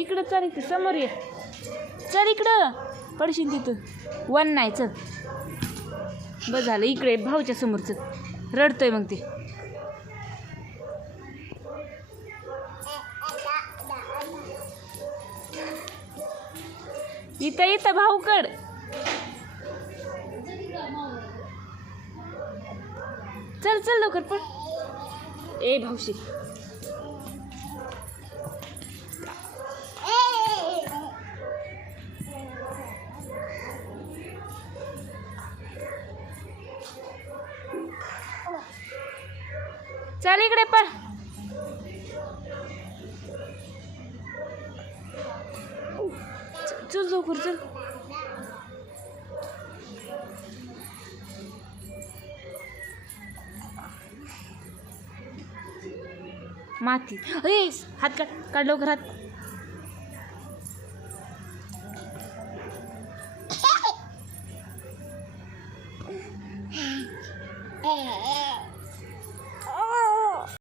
इकडं चल इकडे समोर ये. चल इकडं. पडशील तिथं वन नाही चल. बस झालं इकडे भाऊच्या समोरचं रडतोय मग ते. इथं इथं भाऊकड. चल चल लवकर पण ए भाऊशी. चल इकडे पण. चल लवकर चल. माती. अरे हात काढ काढ लवकर हात.